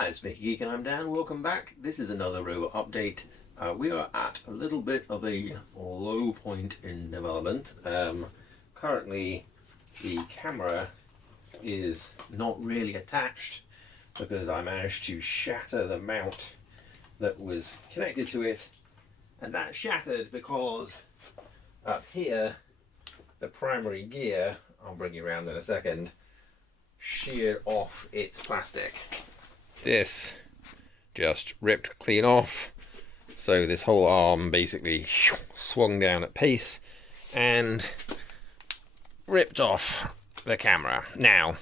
Hi, it's Mickey Geek and I'm Dan. Welcome back. This is another robot update. We are at a little bit of a low point in development. Currently, the camera is not really attached because I managed to shatter the mount that was connected to it, and that shattered because up here, the primary gear, I'll bring you around in a second, sheared off its plastic. This just ripped clean off, so this whole arm basically swung down at pace and ripped off the camera. Now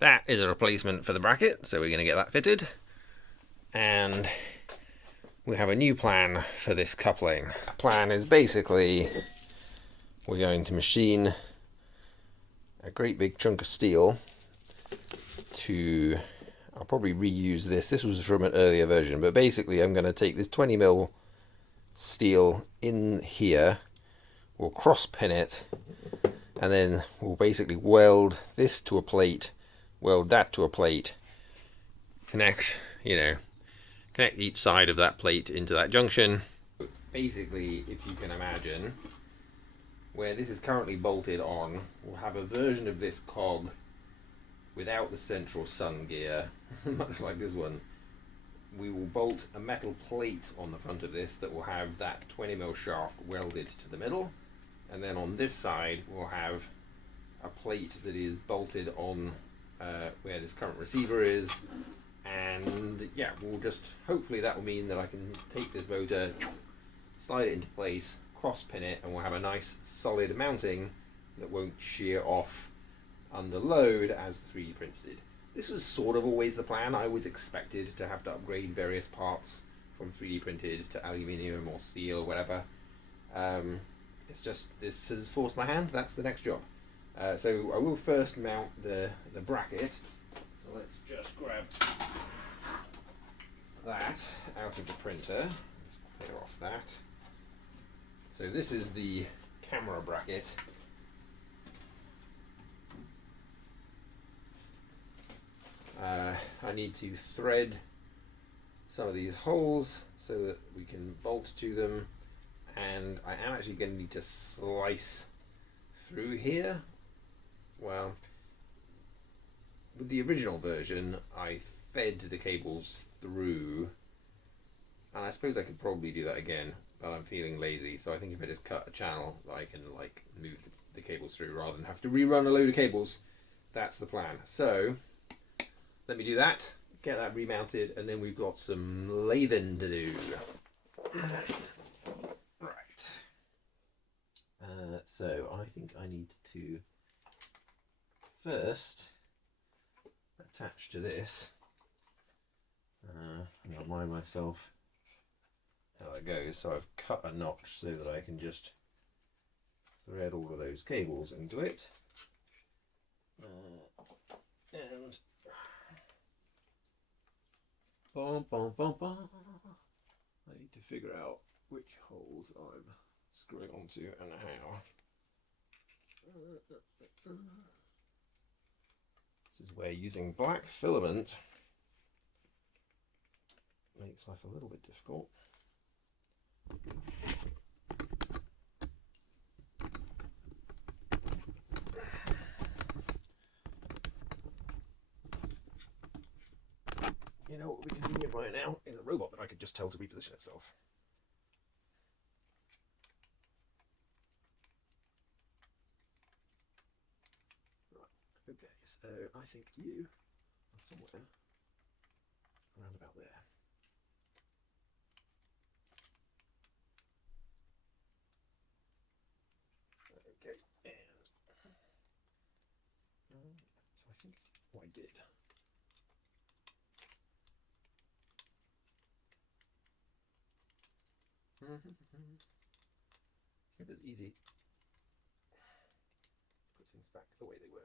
that is a replacement for the bracket, so we're going to get that fitted, and we have a new plan for this coupling. The plan is basically we're going to machine a great big chunk of steel to, I'll probably reuse this. This was from an earlier version, but basically I'm going to take this 20mm steel in here, we'll cross pin it, and then we'll basically weld this to a plate, weld that to a plate, connect each side of that plate into that junction. Basically, if you can imagine, where this is currently bolted on, we'll have a version of this cog without the central sun gear, much like this one. We will bolt a metal plate on the front of this that will have that 20mm shaft welded to the middle, and then on this side we'll have a plate that is bolted on where this current receiver is, and yeah, we'll just, hopefully that will mean that I can take this motor, slide it into place, cross pin it, and we'll have a nice solid mounting that won't shear off under load as the 3D prints did. This was sort of always the plan. I always expected to have to upgrade various parts from 3D printed to aluminium or steel or whatever. It's just, this has forced my hand. That's the next job. So I will first mount the bracket. So let's just grab that out of the printer. Just clear off that. So this is the camera bracket. I need to thread some of these holes so that we can bolt to them, and I am actually going to need to slice through here. Well, with the original version I fed the cables through, and I suppose I could probably do that again, but I'm feeling lazy, so I think if I just cut a channel I can like move the cables through rather than have to rerun a load of cables. That's the plan. So let me do that, get that remounted, and then we've got some lathing to do. Right. So I think I need to first attach to this. I'll remind myself how it goes. So I've cut a notch so that I can just thread all of those cables into it. And bum, bum, bum, bum. I need to figure out which holes I'm screwing onto and how. This is where using black filament makes life a little bit difficult. You know what would be convenient right now is a robot that I could just tell to reposition itself. Right, okay, so I think you are somewhere around about there. Okay, and so I think what I did. It was easy to put things back the way they were.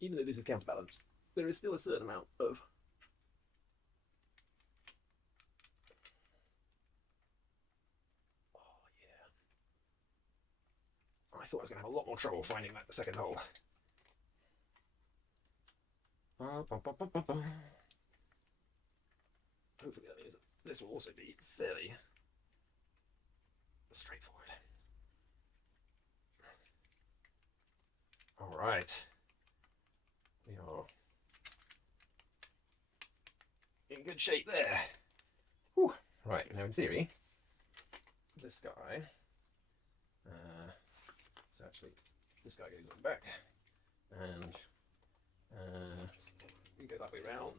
Even though this is counterbalanced, there is still a certain amount of I thought I was going to have a lot more trouble finding that second hole. Hopefully that means that this will also be fairly straightforward. All right. We are in good shape there. Whew. Right, now in theory, this guy, so actually this guy goes on the back, and we go that way round.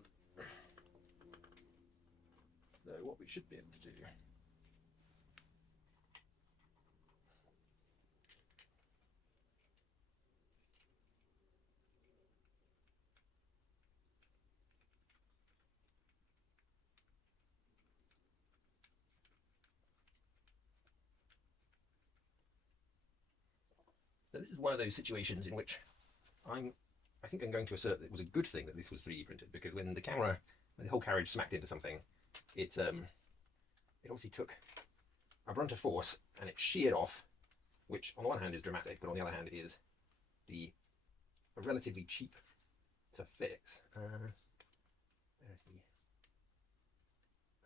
So what we should be able to do so this is one of those situations in which I think I'm going to assert that it was a good thing that this was 3D printed, because when the whole carriage smacked into something, it obviously took a brunt of force and it sheared off, which on the one hand is dramatic, but on the other hand is relatively cheap to fix. There's the.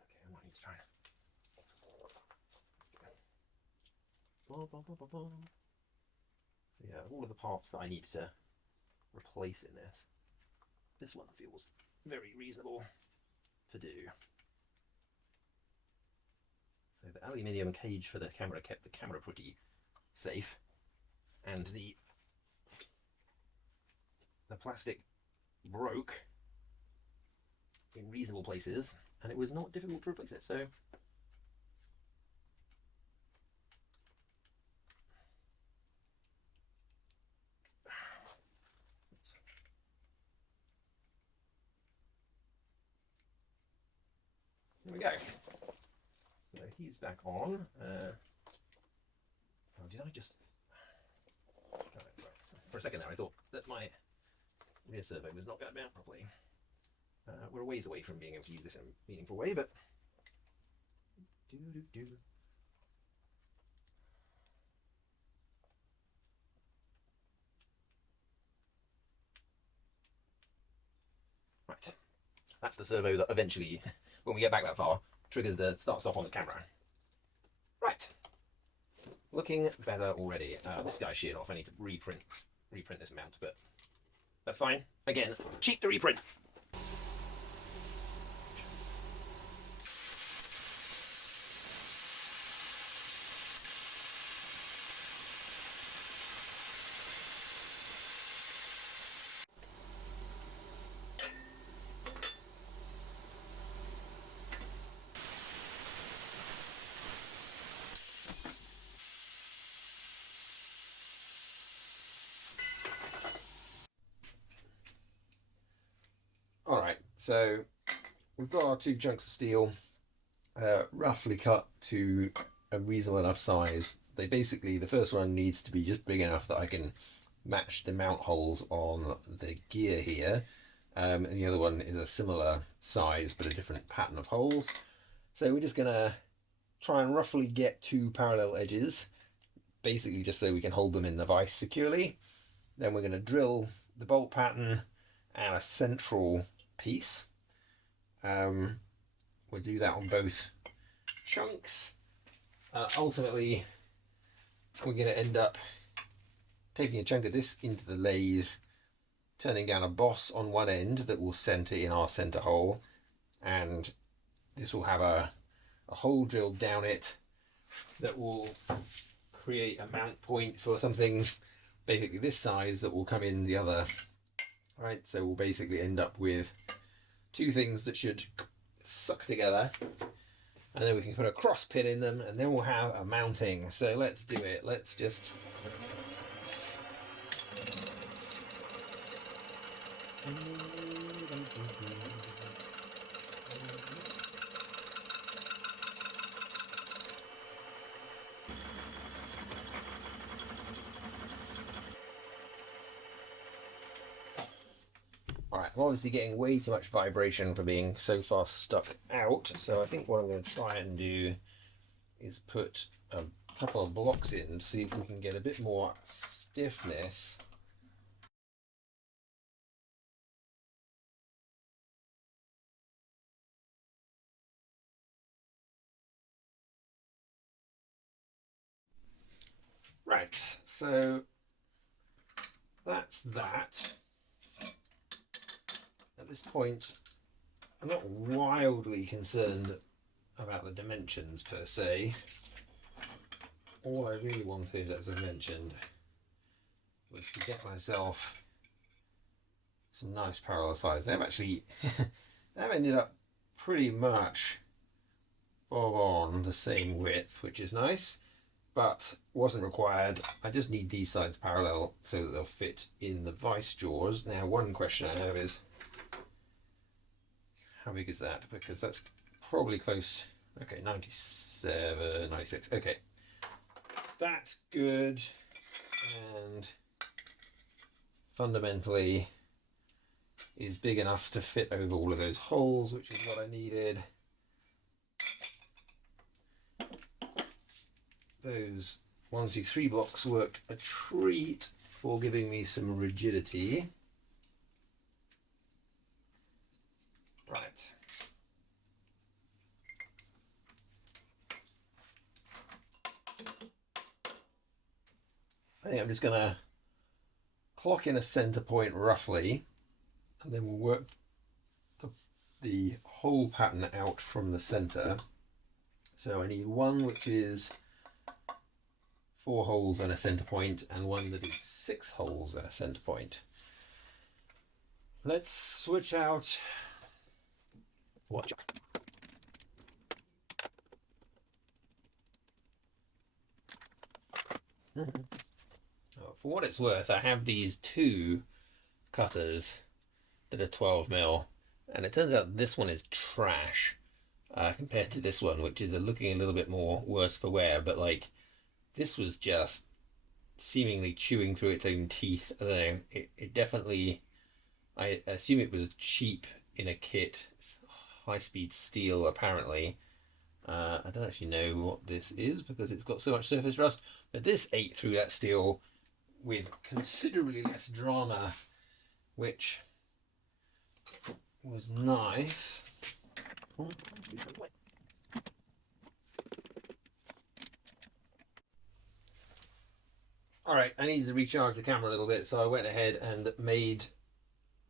Okay, I might need to try. So yeah, all of the parts that I need to replace in this one feels very reasonable to do. So the aluminium cage for the camera kept the camera pretty safe, and the plastic broke in reasonable places, and it was not difficult to replace it. So there we go. So he's back on. Oh, did I just? Oh, sorry. For a second there, I thought that my rear servo was not going out properly. We're a ways away from being able to use this in a meaningful way, but right. That's the servo that eventually, when we get back that far, triggers the start-stop on the camera. Right. Looking better already. This guy's sheared off. I need to reprint this mount, but that's fine. Again, cheap to reprint. Alright, so we've got our 2 chunks of steel roughly cut to a reasonable enough size. The first one needs to be just big enough that I can match the mount holes on the gear here, and the other one is a similar size but a different pattern of holes. So we're just going to try and roughly get 2 parallel edges, basically just so we can hold them in the vise securely. Then we're going to drill the bolt pattern and a central piece. We'll do that on both chunks. Ultimately, we're going to end up taking a chunk of this into the lathe, turning down a boss on one end that will center in our center hole, and this will have a hole drilled down it that will create a mount point for something basically this size that will come in the other. Right, so we'll basically end up with 2 things that should suck together, and then we can put a cross pin in them, and then we'll have a mounting. So let's do it. Let's just Alright, obviously getting way too much vibration for being so far stuck out, so I think what I'm going to try and do is put a couple of blocks in to see if we can get a bit more stiffness. Right, so that's that. At this point, I'm not wildly concerned about the dimensions per se. All I really wanted, as I mentioned, was to get myself some nice parallel sides. They've actually they've ended up pretty much bob on the same width, which is nice, but wasn't required. I just need these sides parallel so that they'll fit in the vice jaws. Now, one question I have is, how big is that? Because that's probably close. Okay, 97, 96. Okay, that's good. And fundamentally is big enough to fit over all of those holes, which is what I needed. Those 1, 2, 3 blocks worked a treat for giving me some rigidity. Right. I think I'm just going to clock in a center point roughly, and then we'll work the whole pattern out from the center. So I need one which is 4 holes and a center point, and one that is 6 holes and a center point. Let's switch out. Watch. For what it's worth, I have these 2 cutters that are 12mm, and it turns out this one is trash compared to this one, which is looking a little bit more worse for wear, but like this was just seemingly chewing through its own teeth. I don't know, it definitely, I assume it was cheap in a kit, high-speed steel apparently. I don't actually know what this is because it's got so much surface rust, but this ate through that steel with considerably less drama, which was nice. Alright, I needed to recharge the camera a little bit, so I went ahead and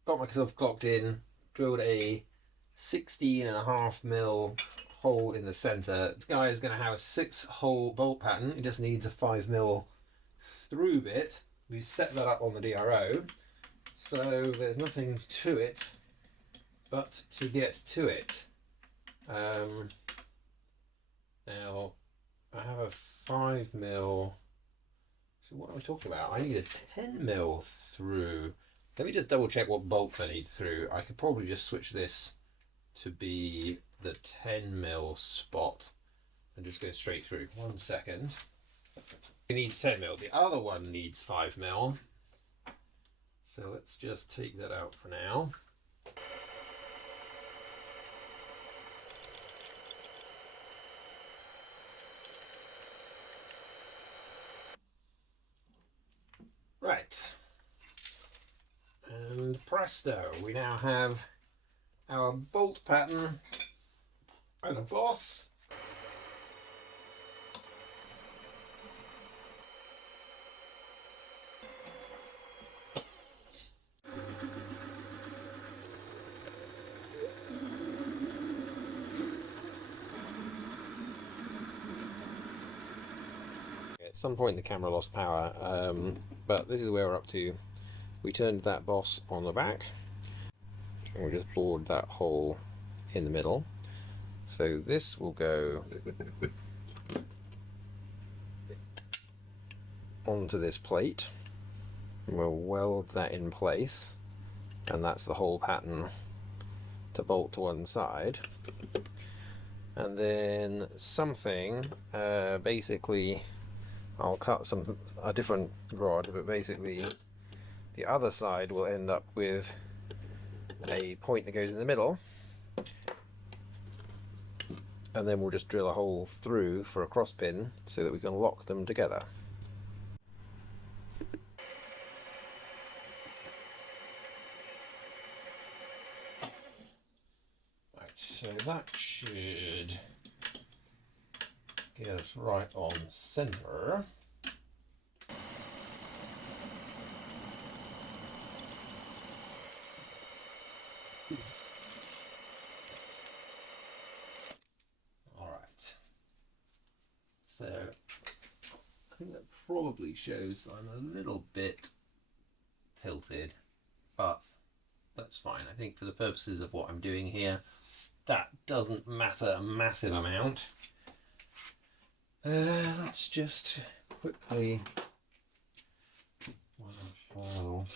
got myself clocked in, drilled a 16.5mm hole in the center. This guy is going to have a 6-hole bolt pattern. It just needs a 5mm through bit. We set that up on the DRO, so there's nothing to it but to get to it. Now I have a 5mm. So what am I talking about? I need a 10mm through. Let me just double check what bolts I need through. I could probably just switch this to be the 10mm spot and just go straight through. 1 second. It needs 10mm. The other one needs 5mm. So let's just take that out for now. Right. And presto, we now have our bolt pattern and a boss. At some point the camera lost power, but this is where we're up to. We turned that boss on the back and we just bored that hole in the middle. So this will go onto this plate. We'll weld that in place, and that's the whole pattern to bolt to one side. And then something, basically, I'll cut a different rod, but basically the other side will end up with a point that goes in the middle, and then we'll just drill a hole through for a cross pin so that we can lock them together. Right, so that should get us right on center. Alright, so I think that probably shows I'm a little bit tilted, but that's fine. I think for the purposes of what I'm doing here, that doesn't matter a massive amount. Let's just quickly file.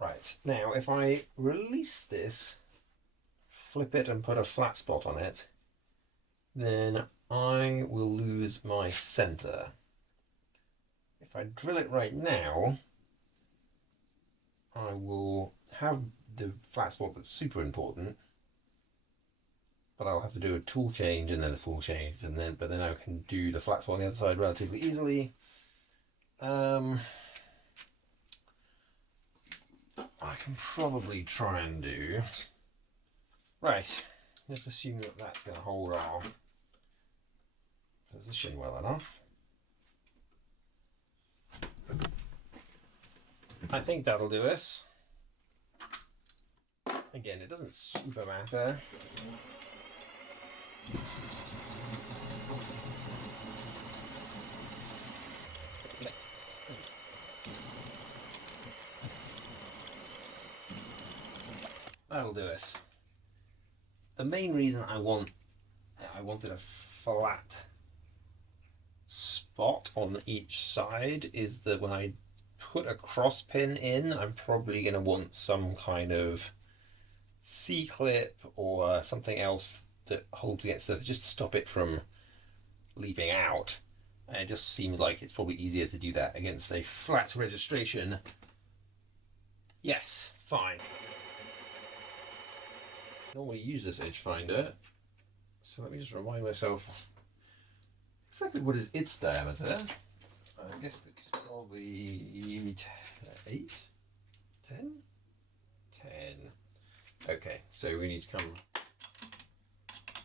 Right, now if I release this, flip it and put a flat spot on it, then I will lose my center. If I drill it right now, I will have the flat spot that's super important, but I'll have to do a tool change and then a full change, and but then I can do the flat spot on the other side relatively easily. I can probably try and do. Right, let's assume that that's going to hold our position well enough. I think that'll do us. Again, it doesn't super matter. That'll do us. The main reason I wanted a flat spot on each side is that when I put a cross pin in, I'm probably going to want some kind of C-clip or something else that holds against it, just to stop it from leaping out. And it just seems like it's probably easier to do that against a flat registration. Yes, fine. I normally use this edge finder, so let me just remind myself exactly what is its diameter. I guess it's probably 8, 10, 10. Okay, so we need to come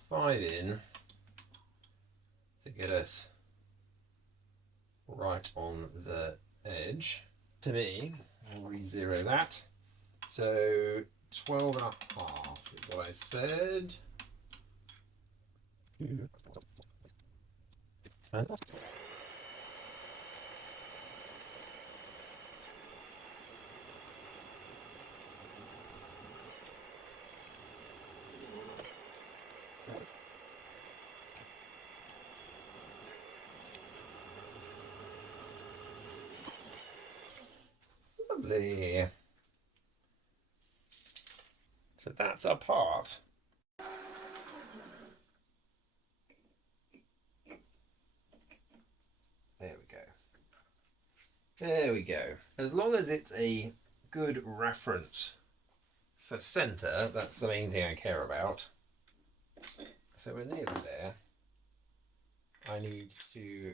5 in to get us right on the edge. To me, I'll re-zero that. So 12 and a half is what I said. Lovely. So that's our part. There we go. There we go. As long as it's a good reference for center, that's the main thing I care about. So we're nearly there. I need to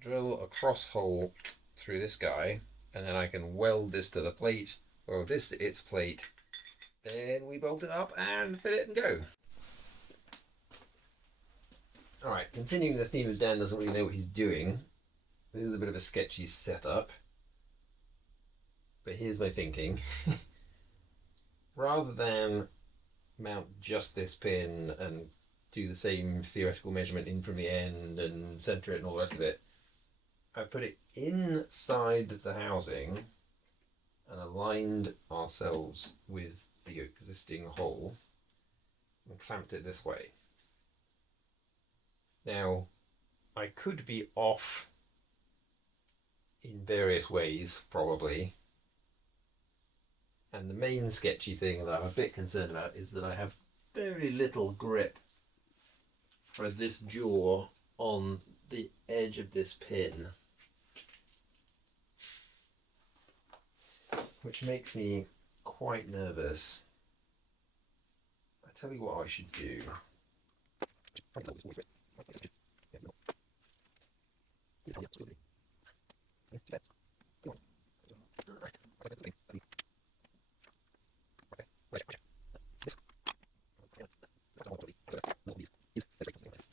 drill a cross hole through this guy, and then I can weld this to the plate, or this to its plate. Then we bolt it up and fit it and go. Alright, continuing the theme of Dan doesn't really know what he's doing. This is a bit of a sketchy setup, but here's my thinking. Rather than mount just this pin and do the same theoretical measurement in from the end and center it and all the rest of it, I put it inside the housing and aligned ourselves with the existing hole and clamped it this way. Now, I could be off in various ways, probably, And the main sketchy thing that I'm a bit concerned about is that I have very little grip for this jaw on the edge of this pin, which makes me quite nervous. I tell you what I should do.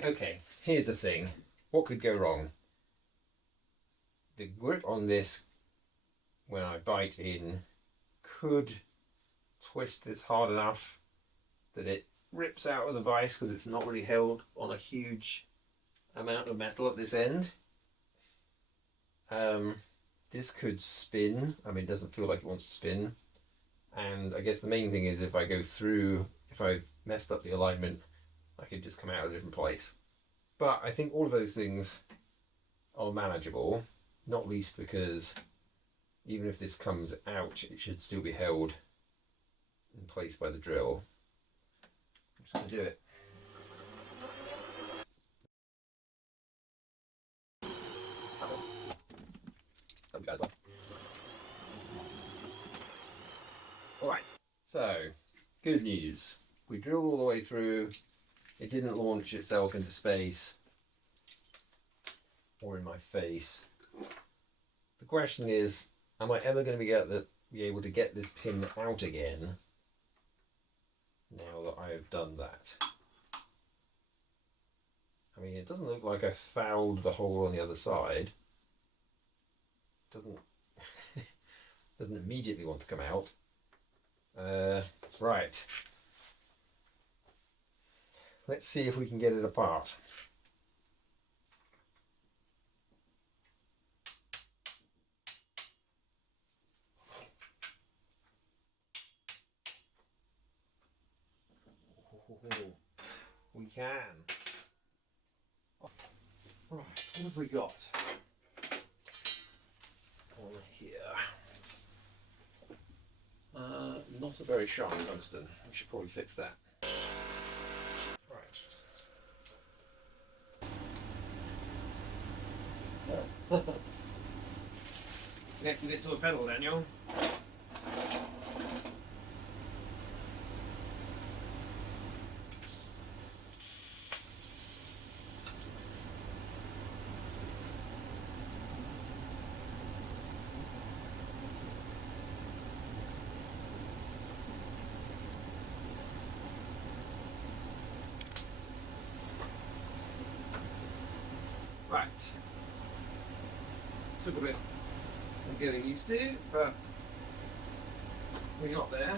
Okay, here's the thing. What could go wrong? The grip on this when I bite in could twist this hard enough that it rips out of the vise because it's not really held on a huge amount of metal at this end. This could spin. I mean, it doesn't feel like it wants to spin. And I guess the main thing is if I go through, if I've messed up the alignment, I could just come out of a different place. But I think all of those things are manageable, not least because even if this comes out, it should still be held in place by the drill. I'm just going to do it. Alright, so good news. We drilled all the way through. It didn't launch itself into space or in my face. The question is, am I ever going to be able to get this pin out again now that I have done that? I mean, it doesn't look like I fouled the hole on the other side. It doesn't immediately want to come out. Right. Let's see if we can get it apart. We can. Right, what have we got on here? Not a very sharp tungsten. We should probably fix that. Right. Connecting it to a pedal, Daniel. Right. Took a bit of getting used to, but we got there.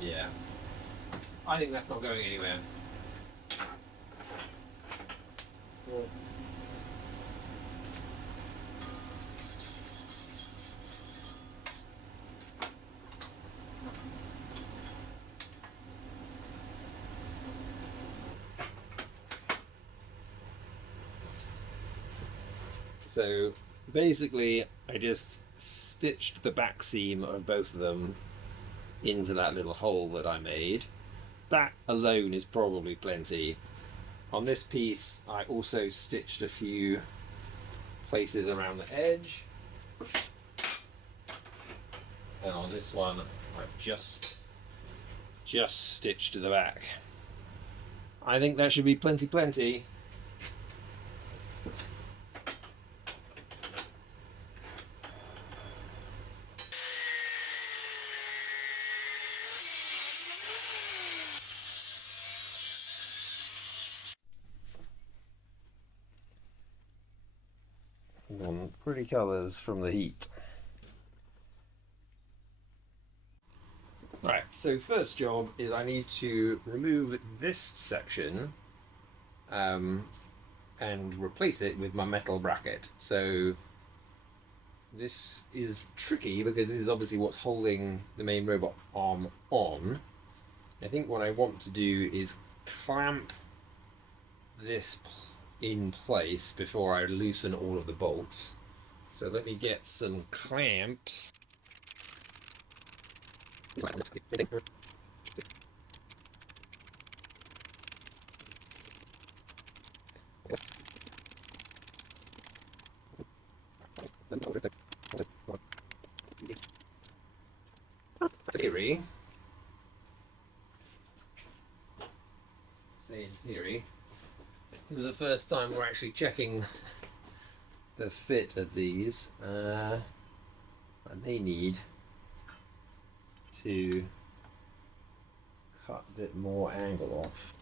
Yeah, I think that's not going anywhere. So basically, I just stitched the back seam of both of them into that little hole that I made. That alone is probably plenty. On this piece, I also stitched a few places around the edge. And on this one, I've just stitched to the back. I think that should be plenty. And pretty colours from the heat. Right, so first job is I need to remove this section and replace it with my metal bracket. So this is tricky because this is obviously what's holding the main robot arm on. I think what I want to do is clamp this in place before I loosen all of the bolts. So let me get some clamps. Theory, say in theory, this is the first time we're actually checking the fit of these. I may need to cut a bit more angle off.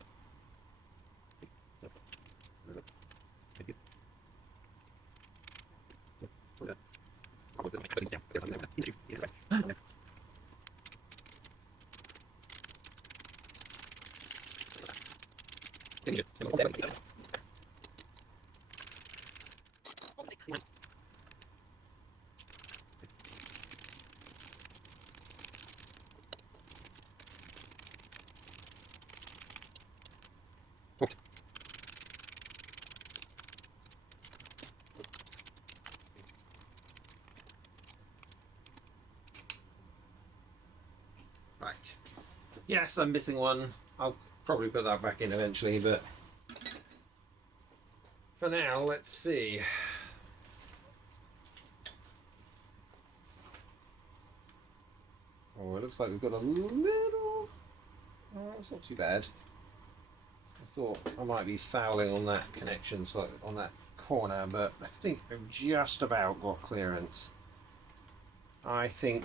Right. Yes, I'm missing one. I'll probably put that back in eventually, but for now, let's see. Oh, it looks like we've got a little... Oh, it's not too bad. I thought I might be fouling on that connection, so on that corner, but I think I've just about got clearance. I think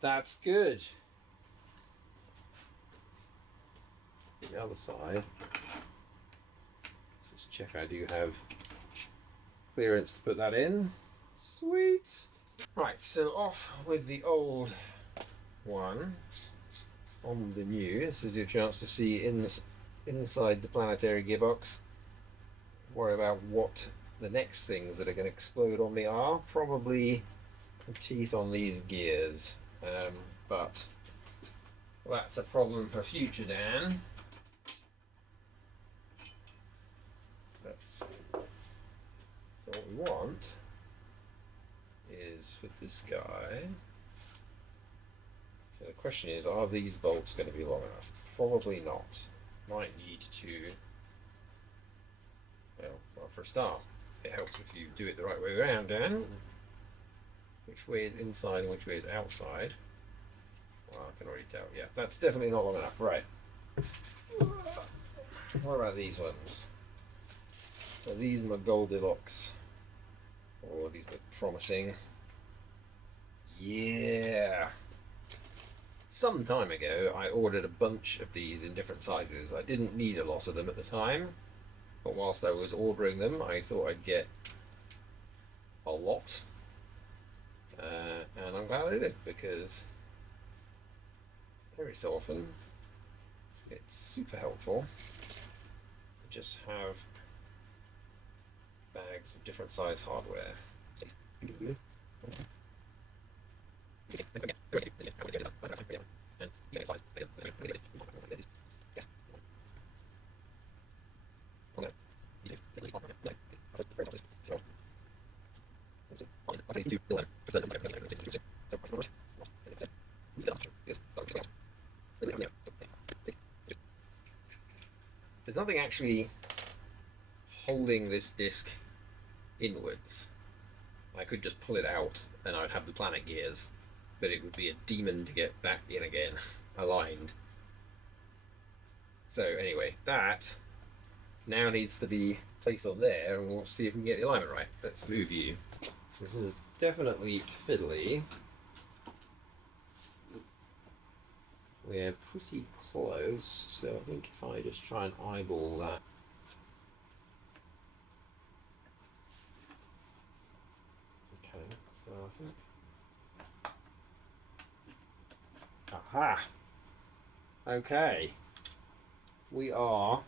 that's good. The other side. Let's just check I do have clearance to put that in. Sweet. Right, so off with the old one, on the new. This is your chance to see inside the planetary gearbox. Worry about what the next things that are going to explode on me are. Probably the teeth on these gears, but that's a problem for future Dan. So what we want is for this guy. So the question is, are these bolts going to be long enough? Probably not. Might need to, well, for a start, it helps if you do it the right way around, Dan. Which way is inside and which way is outside? Well, I can already tell. Yeah, that's definitely not long enough. Right. What about these ones? So these are my Goldilocks. Oh, these look promising. Yeah. Some time ago, I ordered a bunch of these in different sizes. I didn't need a lot of them at the time, but whilst I was ordering them, I thought I'd get a lot. And I'm glad I did, because every so often it's super helpful to just have bags of different size hardware. There's nothing actually holding this disc inwards. I could just pull it out and I'd have the planet gears, but it would be a demon to get back in again, aligned. So anyway, that now needs to be placed on there, and we'll see if we can get the alignment right. Let's move you. This is definitely fiddly. We're pretty close, so I think if I just try and eyeball that. Okay, so I think Aha! Okay, we are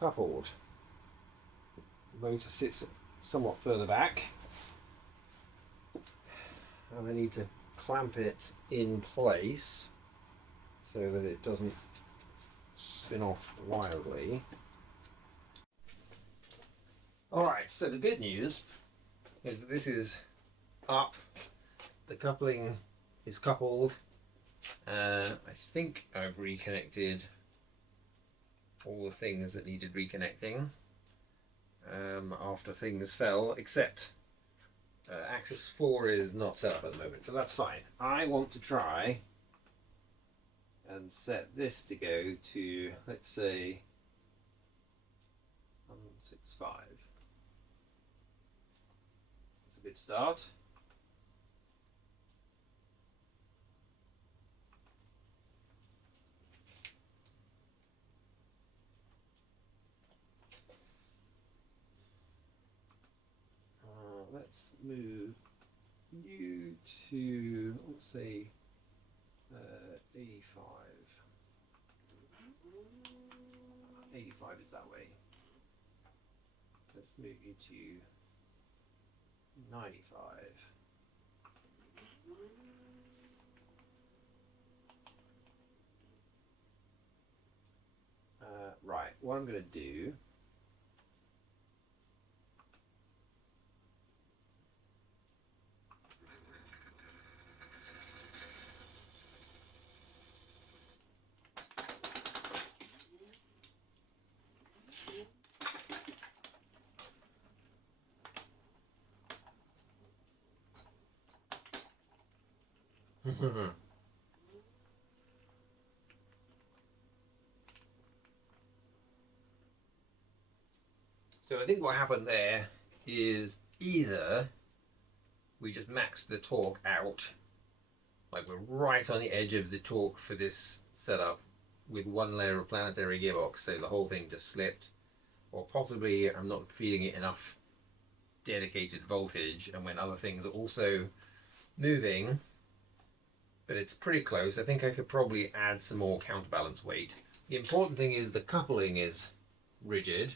coupled. The motor sits somewhat further back, and I need to clamp it in place so that it doesn't spin off wildly. Alright, so the good news is that this is up, the coupling is coupled. I think I've reconnected all the things that needed reconnecting after things fell, except axis 4 is not set up at the moment, but that's fine. I want to try and set this to go to, let's say, 165. That's a good start. Let's move you to, let's say, 85. 85 is that way. Let's move you to 95. Right, what I'm going to do So I think what happened there is either we just maxed the torque out, like we're right on the edge of the torque for this setup with one layer of planetary gearbox, so the whole thing just slipped, or possibly I'm not feeding it enough dedicated voltage, and when other things are also moving, but it's pretty close. I think I could probably add some more counterbalance weight. The important thing is the coupling is rigid,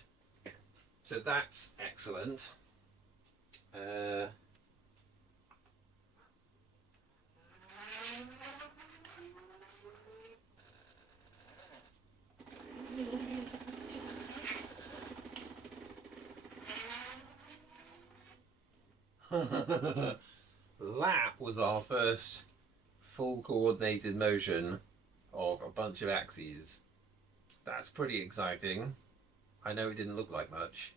so that's excellent. That was our first full coordinated motion of a bunch of axes. That's pretty exciting. I know it didn't look like much,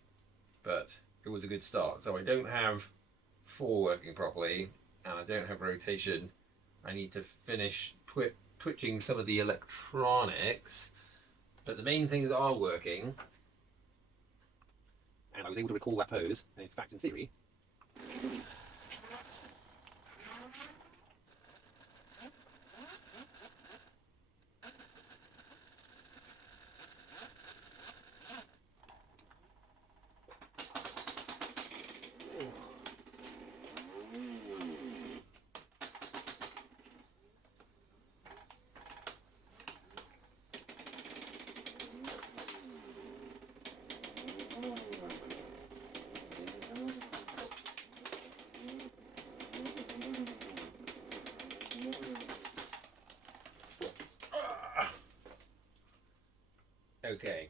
but it was a good start. So I don't have 4 working properly, and I don't have rotation. I need to finish twitching some of the electronics, but the main things are working, and I was able to recall that pose. And in fact, in theory, okay,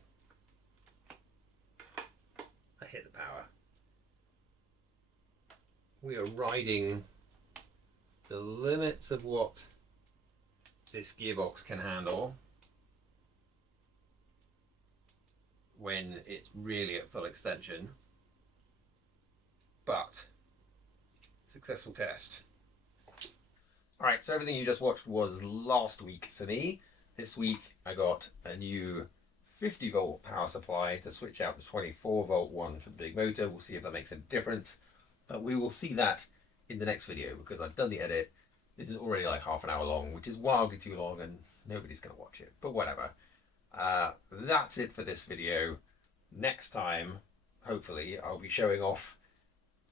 I hit the power. We are riding the limits of what this gearbox can handle when it's really at full extension, but successful test. Alright, so everything you just watched was last week for me. This week I got a new 50 volt power supply to switch out the 24 volt one for the big motor. We'll see if that makes a difference, but we will see that in the next video because I've done the edit. This is already like half an hour long, which is wildly too long and nobody's going to watch it, but whatever. That's it for this video. Next time, hopefully, I'll be showing off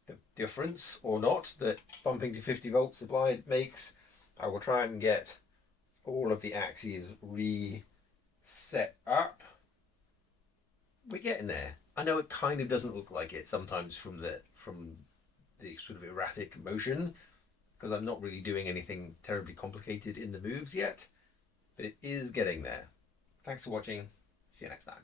the difference or not that bumping to 50 volt supply makes. I will try and get all of the axes reset up. We're getting there. I know it kind of doesn't look like it sometimes from the sort of erratic motion, because I'm not really doing anything terribly complicated in the moves yet, but it is getting there. Thanks for watching. See you next time.